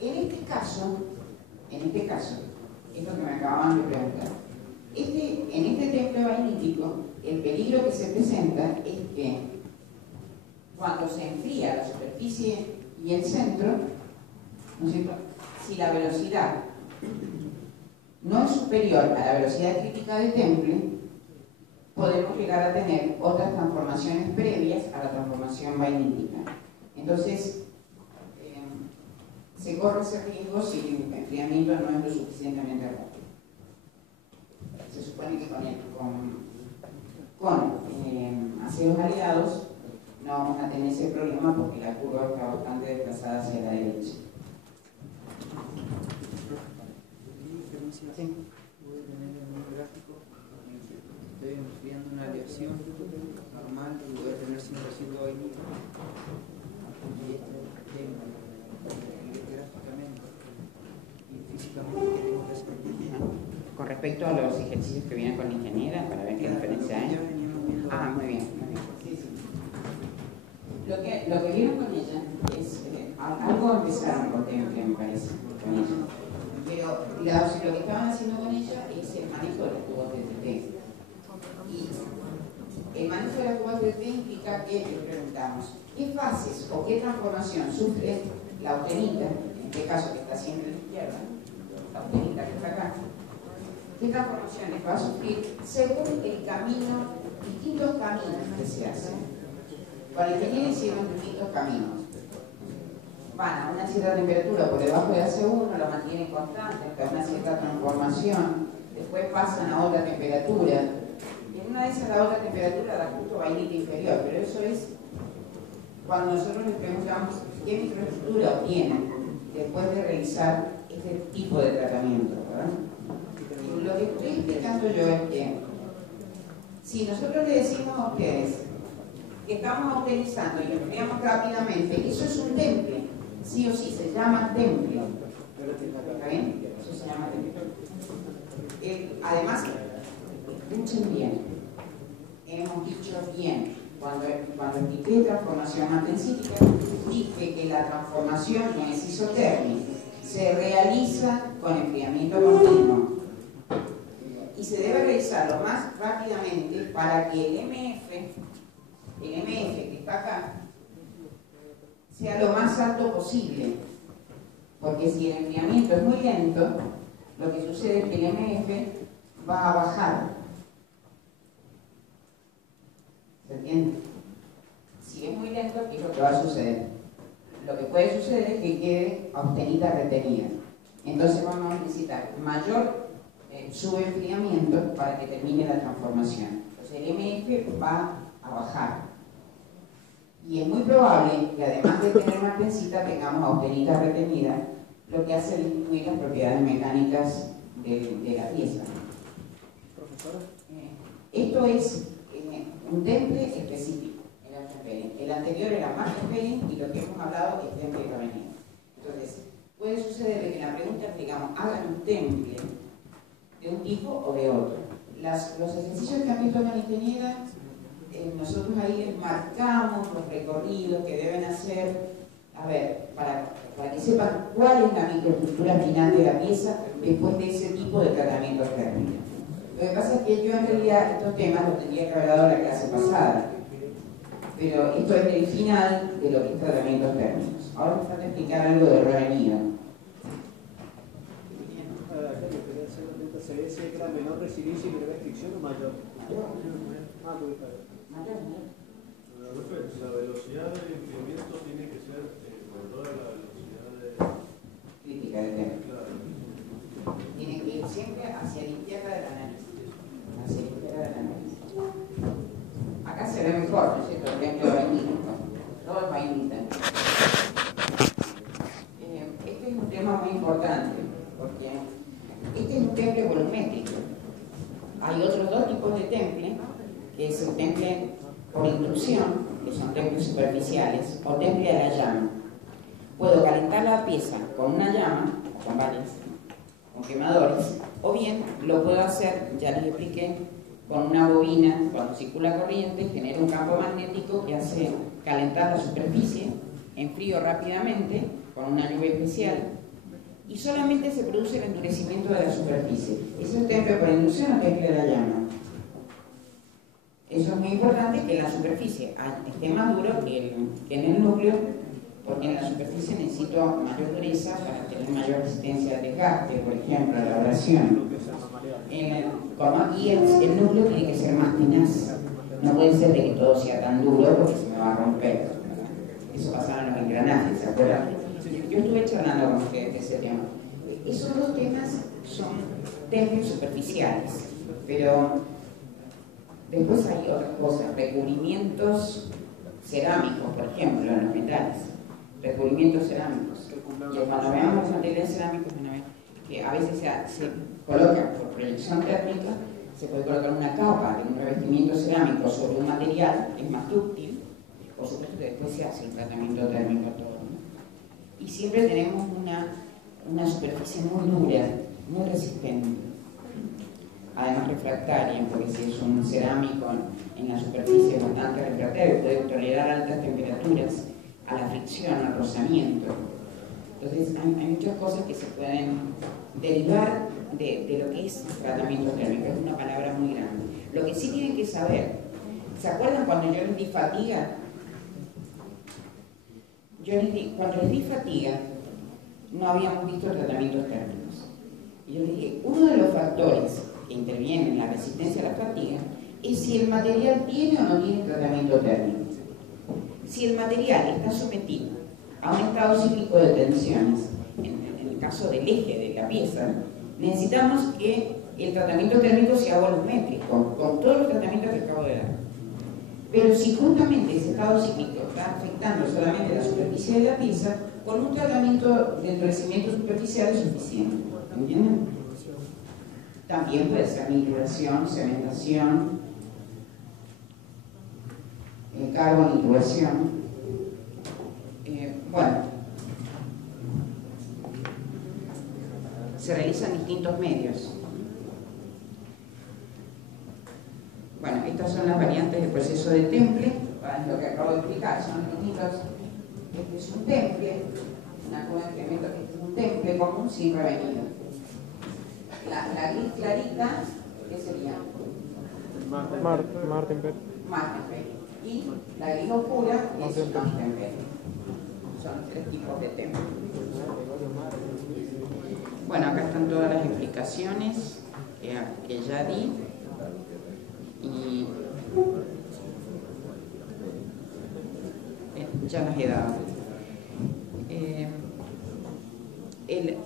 En este caso, es lo que me acababan de preguntar. En este templo vainítico, el peligro que se presenta es que cuando se enfría la superficie y el centro, ¿no es cierto?, si la velocidad no es superior a la velocidad crítica del temple, podemos llegar a tener otras transformaciones previas a la transformación vainítica. Entonces, se corre ese riesgo si el enfriamiento no es lo suficientemente rápido. Se supone que con aceros aliados no vamos a tener ese problema porque la curva está bastante desplazada hacia la derecha. Sí. Voy a tener en un gráfico, estoy enfriando una aleación normal y voy a tener 100% vainilla. Y gráficamente y físicamente tengo que hacer. Con respecto a los ejercicios que vienen con la ingeniera, para ver qué diferencia hay. Ah, muy bien, muy bien. Sí, sí. Lo que vieron con ella es algo empezaron con temple, me parece, con ella. Pero lo que estaban haciendo con ella es el manejo de las cubas de TT. Y el manejo de las cubas de TT implica que le preguntamos qué fases o qué transformación sufre la austenita, en este caso que está siempre a la izquierda, la austenita que está acá, qué transformaciones va a sufrir según el camino, distintos caminos que se hacen. Para la ingeniería hicieron distintos caminos. Van a una cierta temperatura por debajo de AC1, lo mantienen constante hasta una cierta transformación, después pasan a otra temperatura. En una de esas la otra temperatura da justo vainita inferior, pero eso es cuando nosotros les preguntamos qué microestructura obtienen después de realizar este tipo de tratamiento, ¿verdad? Y lo que estoy explicando yo es que si nosotros le decimos a ustedes que estamos austenizando y enfriamos rápidamente, eso es un temple. Sí o sí, se llama temple. ¿Está bien? Eso se llama temple. Además, escuchen bien. Hemos dicho bien. Cuando expliqué transformación mantensítica, dije que la transformación no es isotérmica. Se realiza con enfriamiento continuo. Y se debe realizar lo más rápidamente para que el MF que está acá, sea lo más alto posible, porque si el enfriamiento es muy lento, lo que sucede es que el MF va a bajar. ¿Se entiende? Si es muy lento, ¿qué es lo que va a suceder? Lo que puede suceder es que quede austenita retenida. Entonces vamos a necesitar mayor subenfriamiento para que termine la transformación. Entonces el MF va a bajar. Y es muy probable que además de tener mantensita tengamos austenita retenida, lo que hace disminuir las propiedades mecánicas de la pieza. Profesora. Esto es un temple específico, el anterior era Marshall-Payne y lo que hemos hablado es temple de Cavendish. Entonces, puede suceder que en la pregunta digamos, hagan un temple de un tipo o de otro. Los ejercicios que han visto en la ingeniera, nosotros ahí les marcamos los recorridos que deben hacer, a ver, para que sepan cuál es la microestructura final de la pieza después de ese tipo de tratamiento térmico. Lo que pasa es que yo en realidad estos temas los tendría que haber dado la clase pasada, pero esto es el final de lo que es tratamientos térmicos. Ahora me falta explicar algo de Roenía. Se ve si era menor resiliencia y menor restricción o mayor. La velocidad del enfriamiento tiene que ser mayor a la velocidad de crítica del tema. Claro. Tiene que ir siempre hacia la izquierda del análisis. Hacia la izquierda del análisis. Acá se ve mejor, ¿no es cierto? El ejemplo vainilla. Todo es vainilla. Este es un tema muy importante, porque este es un temple volumétrico. Hay otros dos tipos de temple, que es el temple por inducción, que son temples superficiales, o temple a la llama. Puedo calentar la pieza con una llama, con varias, con quemadores, o bien lo puedo hacer, ya les expliqué, con una bobina, cuando circula corriente, genera un campo magnético que hace calentar la superficie, enfrío rápidamente, con una lluvia especial, y solamente se produce el endurecimiento de la superficie. ¿Eso es temple por inducción o temple de la llama? Eso es muy importante, que la superficie esté más duro que en el núcleo, porque en la superficie necesito mayor dureza para tener mayor resistencia al desgaste, por ejemplo, a la abrasión. Como aquí el núcleo tiene que ser más tenaz. No puede ser de que todo sea tan duro porque se me va a romper. Eso pasaba en los engranajes, ¿se acuerdan? Yo estuve charlando con ustedes de ese tema. Esos dos temas son templos superficiales, pero después hay otras cosas, recubrimientos cerámicos, por ejemplo, en los metales. Recubrimientos cerámicos. Y cuando veamos los materiales cerámicos, van a ver que a veces se coloca por proyección térmica, se puede colocar una capa de un revestimiento cerámico sobre un material, es más dúctil, por supuesto que después se hace el tratamiento térmico todo, ¿no? Y siempre tenemos una superficie muy dura, muy resistente, además refractaria, porque si es un cerámico en la superficie bastante refractario, puede tolerar altas temperaturas, a la fricción, al rozamiento. Entonces hay muchas cosas que se pueden derivar de lo que es tratamiento térmico, es una palabra muy grande. Lo que sí tienen que saber, ¿se acuerdan cuando yo les di fatiga? Cuando les di fatiga, no habíamos visto tratamientos térmicos. Y yo les dije, uno de los factores que intervienen en la resistencia a la fatiga es si el material tiene o no tiene tratamiento térmico. Si el material está sometido a un estado cíclico de tensiones, en el caso del eje de la pieza, necesitamos que el tratamiento térmico sea volumétrico, con todos los tratamientos que acabo de dar. Pero si justamente ese estado cíclico está afectando solamente la superficie de la pieza, con un tratamiento de endurecimiento superficial es suficiente. ¿Entienden? También puede ser nituración, cementación, carbonituración. Bueno, se realizan distintos medios. Bueno, estas son las variantes del proceso de temple, lo que acabo de explicar, son distintos. Este es un temple, un excremento que es un temple común sin revenido. La gris clarita, ¿qué sería? Martenberg. Y la gris oscura es Martenberg. Son tres tipos de temple. Bueno, acá están todas las explicaciones que ya di. Y ya las he dado.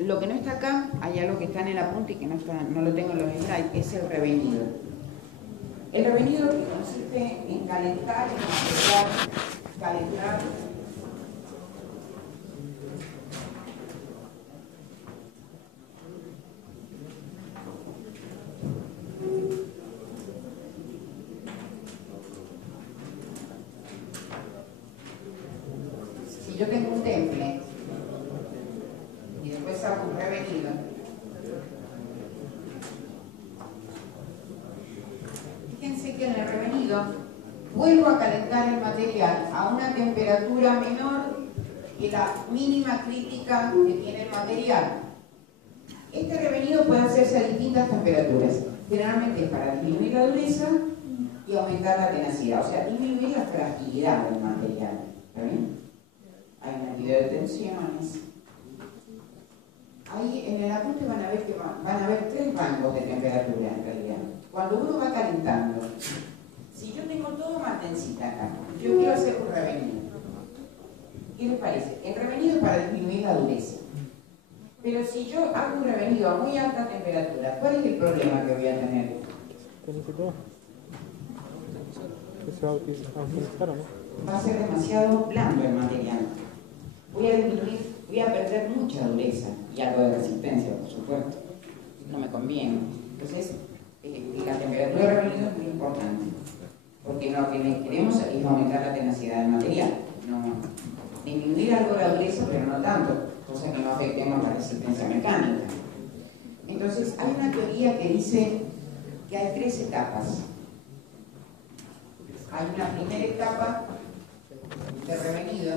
Lo que no está acá, hay algo que está en el apunte y que no lo tengo en los slides, que es el revenido. El revenido que consiste en calentar, calentar si yo tengo un temple y después hago un revenido, fíjense que en el revenido vuelvo a calentar el material a una temperatura menor que la mínima crítica que tiene el material. Este revenido puede hacerse a distintas temperaturas. Generalmente es para disminuir la dureza y aumentar la tenacidad, o sea, disminuir la fragilidad del material. ¿Está bien? Hay una cantidad de tensiones. Ahí en el apunte van a ver que van a ver tres rangos de temperatura en realidad. Cuando uno va calentando, si yo tengo todo martencita acá, yo quiero hacer un revenido. ¿Qué les parece? El revenido es para disminuir la dureza. Pero si yo hago un revenido a muy alta temperatura, ¿cuál es el problema que voy a tener? Va a ser demasiado blando el material. Voy a perder mucha dureza y algo de resistencia, por supuesto. No me conviene. Entonces, la temperatura de revenido es muy importante, porque lo que queremos es aumentar la tenacidad del material, no disminuir algo de la dureza, pero no tanto, cosa que no afectemos la resistencia mecánica. Entonces, hay una teoría que dice que hay tres etapas. Hay una primera etapa de revenido.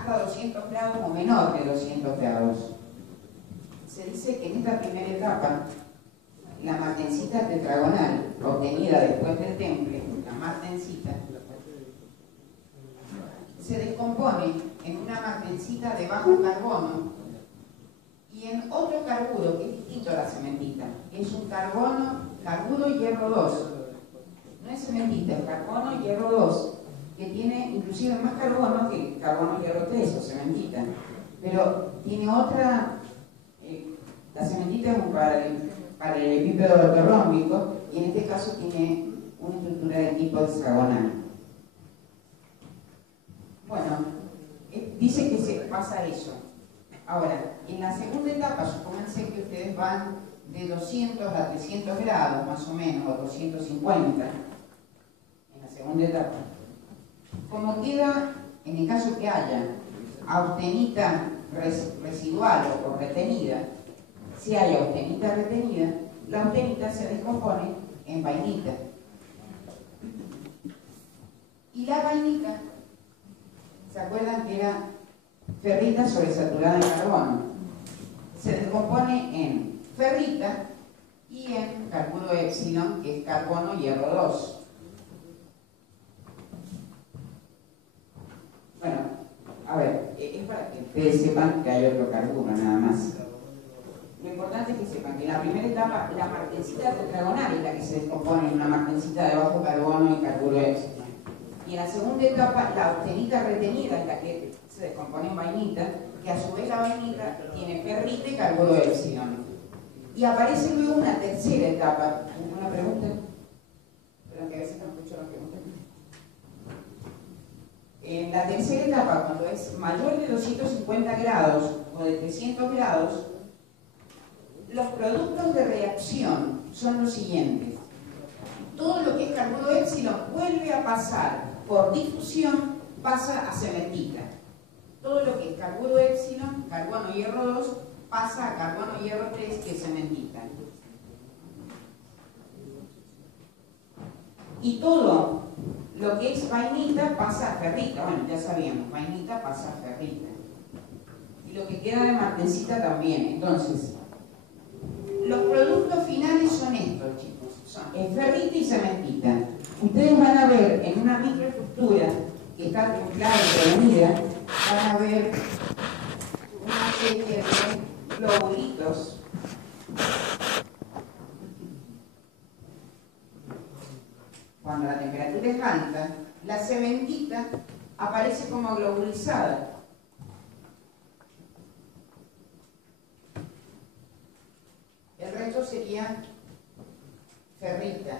hasta 200 grados o menor de 200 grados. Se dice que en esta primera etapa, la martensita tetragonal obtenida después del temple, la martensita, se descompone en una martensita de bajo carbono y en otro carburo que es distinto a la cementita. Es un carburo hierro 2. No es cementita, es carbono hierro 2, que tiene inclusive más carbono que carbono hierro 3 o cementita. Pero tiene otra, la cementita es un paralelepípedo ortorrómbico y en este caso tiene una estructura de tipo hexagonal. Bueno, dice que se pasa eso. Ahora, en la segunda etapa, supónganse que ustedes van de 200 a 300 grados, más o menos, o 250, en la segunda etapa. Como queda, en el caso que haya austenita residual o retenida, si hay austenita retenida, la austenita se descompone en vainita. Y la vainita, ¿se acuerdan que era ferrita sobresaturada en carbono? Se descompone en ferrita y en carburo épsilon, que es carbono hierro 2. Bueno, a ver, es para que ustedes sepan que hay otro carburo nada más. Lo importante es que sepan que en la primera etapa la martensita tetragonal es la que se descompone en una martensita de bajo carbono y carburo épsilon. Y en la segunda etapa la austenita retenida es la que se descompone en vainita, que a su vez la vainita tiene ferrita y carburo épsilon. Y aparece luego una tercera etapa. ¿Alguna pregunta? Pero que a veces no escucho la pregunta. En la tercera etapa, cuando es mayor de 250 grados o de 300 grados, los productos de reacción son los siguientes. Todo lo que es carburo épsilon vuelve a pasar por difusión, pasa a cementita. Todo lo que es carburo épsilon, carbono hierro 2, pasa a carbono hierro 3, que es cementita. Y todo lo que es vainita pasa a ferrita. Bueno, ya sabíamos, vainita pasa a ferrita. Y lo que queda de martensita también. Entonces, los productos finales son estos, chicos. Son ferrita y cementita. Ustedes van a ver en una microestructura que está templada y prevenida, van a ver una serie de globulitos cuando la temperatura es alta, la cementita aparece como globulizada. El resto sería ferrita.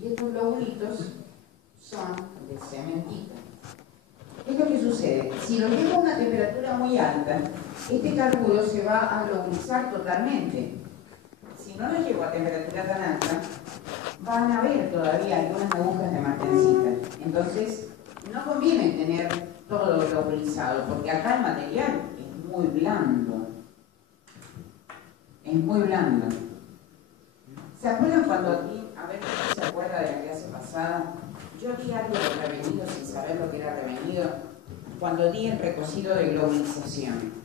Y estos globulitos son de cementita. ¿Qué es lo que sucede? Si lo llevo a una temperatura muy alta, este carburo se va a globulizar totalmente. Si no lo llevo a temperatura tan alta, van a haber todavía algunas agujas de martensita. Entonces, no conviene tener todo globulizado, porque acá el material es muy blando. Es muy blando. ¿Se acuerdan cuando aquí, a ver si se acuerda de la clase pasada, yo di algo de revenido sin saber lo que era revenido, cuando di el recocido de globalización?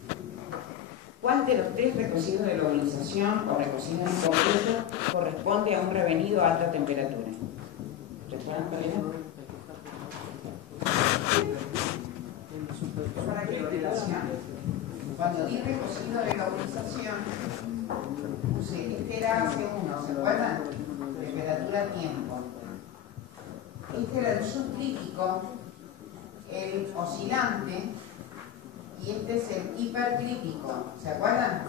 ¿Cuál de los tres recocidos de globalización o recocido en concreto corresponde a un revenido a alta temperatura? ¿Recuerdan cuál era? ¿Para qué relación? Cuando di recocido de globalización, puse, este era C1, ¿se acuerdan? Temperatura, tiempo. Este era el subcrítico, el oscilante, y este es el hipercrítico. ¿Se acuerdan?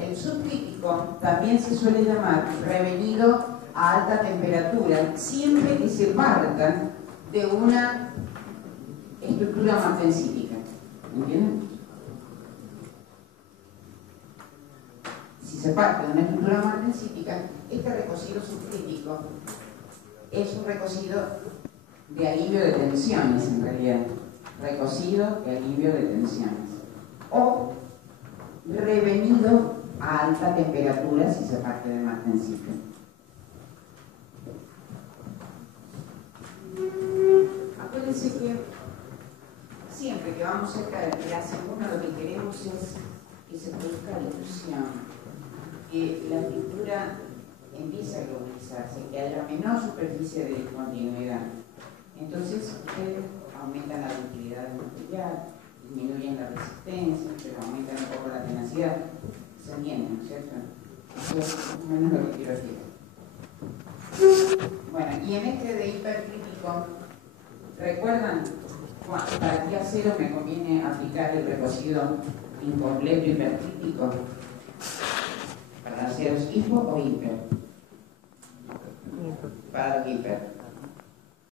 El subcrítico también se suele llamar revenido a alta temperatura, siempre que se parta de una estructura martensítica. ¿Entienden? Si se parte de una estructura martensítica, este recocido subcrítico es un recocido de alivio de tensiones, en realidad. Recocido de alivio de tensiones. O revenido a alta temperatura si se parte de martensita. Acuérdense que siempre que vamos cerca de la clase 1 lo que queremos es que se produzca difusión, que la pintura empiece a globalizarse, que haya menor superficie de discontinuidad. Entonces ustedes aumentan la ductilidad del material, disminuyen la resistencia, pero aumentan un poco la tenacidad. Se entiende, ¿no es cierto? Eso es más o menos lo que quiero decir. Bueno, y en este de hipercrítico, ¿recuerdan? Bueno, para día 0 me conviene aplicar el recocido incompleto hipercrítico. ¿Para ceros hipo o hiper? Para los hiper.